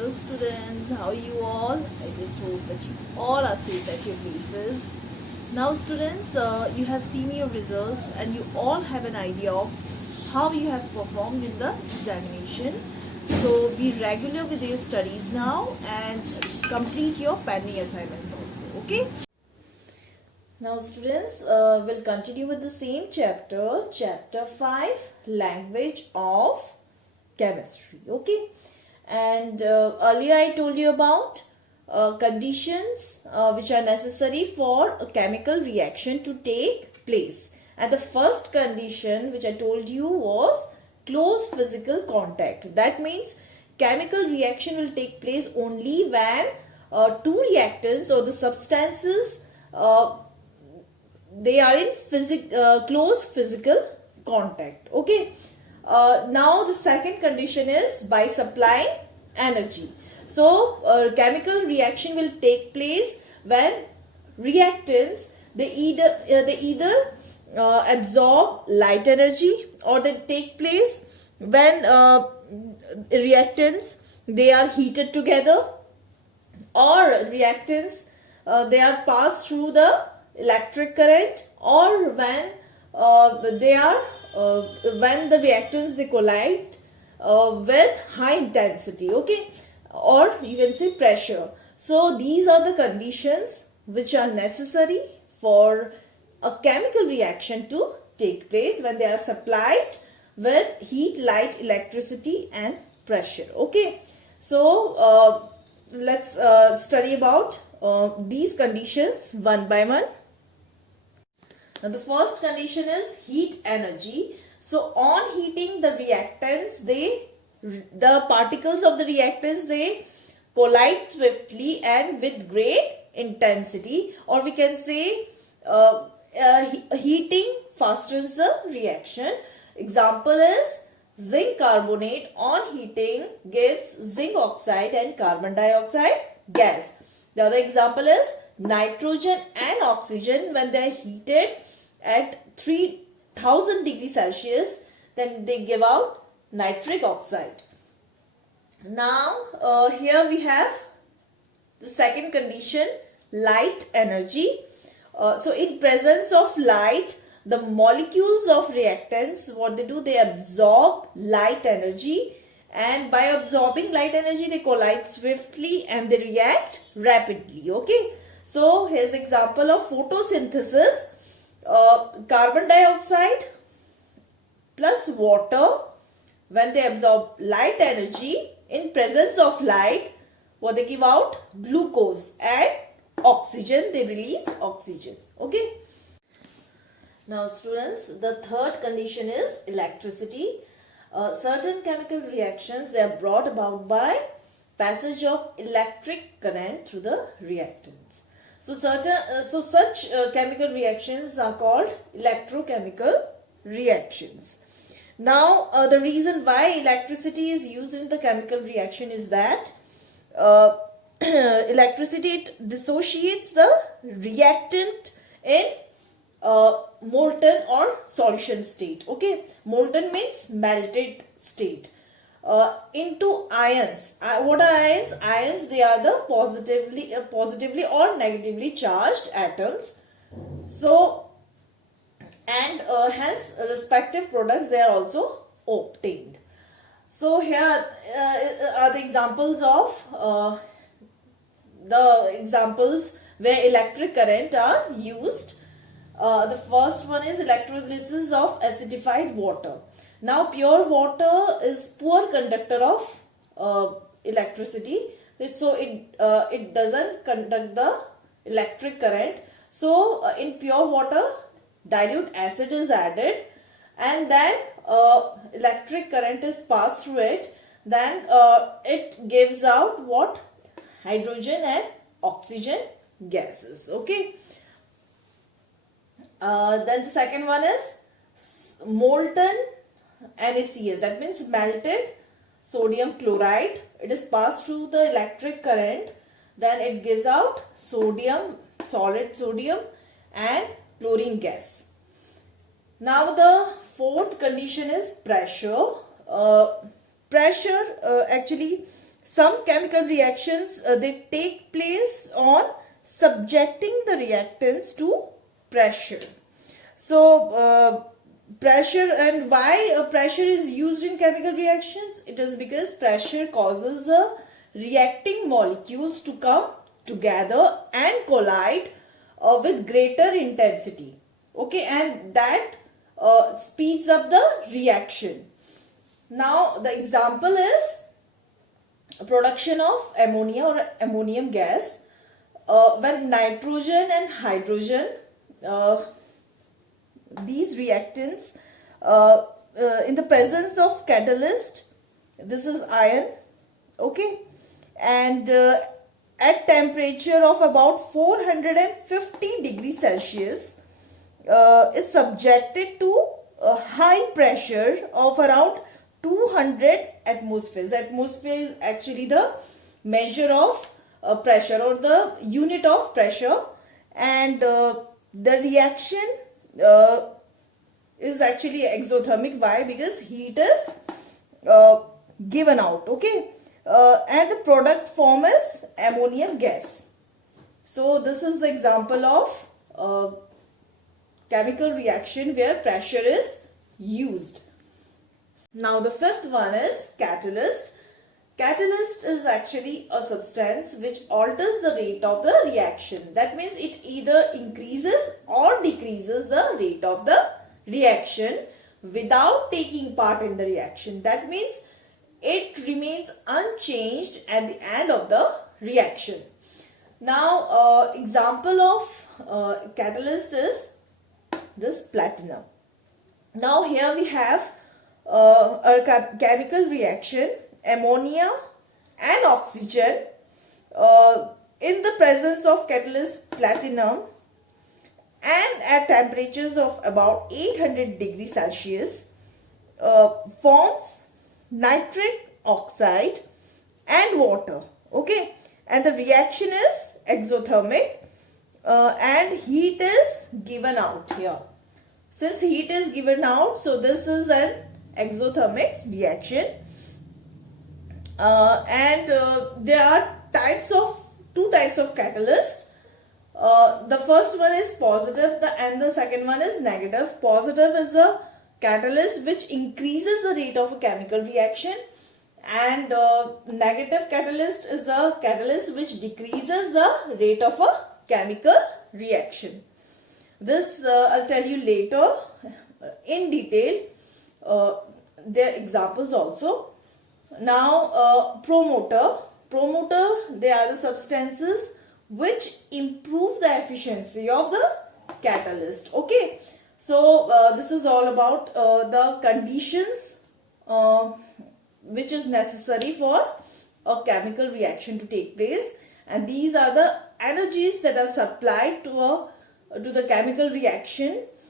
Hello students, how are you all? I just hope that you all are safe at your places. Now students, you have seen your results and you all have an idea of how you have performed in the examination. So be regular with your studies now and complete your pending assignments also, okay? Now students, we'll continue with the same chapter, chapter 5, language of chemistry, okay? And earlier I told you about conditions which are necessary for a chemical reaction to take place. And the first condition which I told you was close physical contact. That means chemical reaction will take place only when two reactants or the substances they are in close physical contact, okay? Now the second condition is by supplying energy. So chemical reaction will take place when reactants they either absorb light energy, or they take place when reactants they are heated together, or reactants they are passed through the electric current, or when when the reactants they collide with high intensity, okay, or you can say pressure. So these are the conditions which are necessary for a chemical reaction to take place when they are supplied with heat, light, electricity and pressure, okay. So let's study about these conditions one by one. Now the first condition is heat energy. So on heating the reactants, the particles of the reactants they collide swiftly and with great intensity, or we can say heating fastens the reaction. Example is zinc carbonate on heating gives zinc oxide and carbon dioxide gas. The other example is nitrogen and oxygen when they are heated at 3000 degrees Celsius, then they give out nitric oxide. Now here we have the second condition, light energy. So in presence of light, the molecules of reactants, what they do, they absorb light energy, and by absorbing light energy they collide swiftly and they react rapidly, okay. So here's example of photosynthesis. Carbon dioxide plus water, when they absorb light energy in presence of light, what they give out, glucose, and oxygen, they release oxygen, okay. Now students, the third condition is electricity. Certain chemical reactions they are brought about by passage of electric current through the reactants. So such chemical reactions are called electrochemical reactions. Now the reason why electricity is used in the chemical reaction is that electricity it dissociates the reactant in molten or solution state, okay. Molten means melted state, into ions. What are ions? Ions, they are the positively or negatively charged atoms. So and hence respective products they are also obtained. So here are the examples of where electric current are used. The first one is electrolysis of acidified water. Now pure water is poor conductor of electricity, so it doesn't conduct the electric current. So in pure water dilute acid is added, and then electric current is passed through it. Then it gives out what, hydrogen and oxygen gases, okay. Then the second one is molten NaCl, that means melted sodium chloride. It is passed through the electric current, then it gives out sodium, solid sodium and chlorine gas. Now the fourth condition is pressure. Pressure actually Some chemical reactions they take place on subjecting the reactants to pressure. So pressure, and why pressure is used in chemical reactions? It is because pressure causes the reacting molecules to come together and collide with greater intensity. Okay, and that speeds up the reaction. Now the example is production of ammonia or ammonium gas. When nitrogen and hydrogen, these reactants, in the presence of catalyst, this is iron, okay, and at temperature of about 450 degrees Celsius, is subjected to a high pressure of around 200 atmospheres. Atmosphere is actually the measure of pressure or the unit of pressure, and the reaction is actually exothermic. Why? Because heat is given out, okay, and the product form is ammonium gas. So this is the example of chemical reaction where pressure is used. Now the fifth one is catalyst. Catalyst is actually a substance which alters the rate of the reaction. That means it either increases or decreases the rate of the reaction without taking part in the reaction. That means it remains unchanged at the end of the reaction. Now example of catalyst is this platinum. Now here we have a chemical reaction, ammonia and oxygen in the presence of catalyst platinum, and at temperatures of about 800 degrees Celsius forms nitric oxide and water, okay, and the reaction is exothermic and heat is given out here. Since heat is given out, so this is an exothermic reaction, and there are two types of catalyst. The first one is positive and the second one is negative. Positive is a catalyst which increases the rate of a chemical reaction, and negative catalyst is a catalyst which decreases the rate of a chemical reaction. This I'll tell you later in detail. Their examples also. Now promoter, they are the substances which improve the efficiency of the catalyst, okay. So this is all about the conditions which is necessary for a chemical reaction to take place, and these are the energies that are supplied to the chemical reaction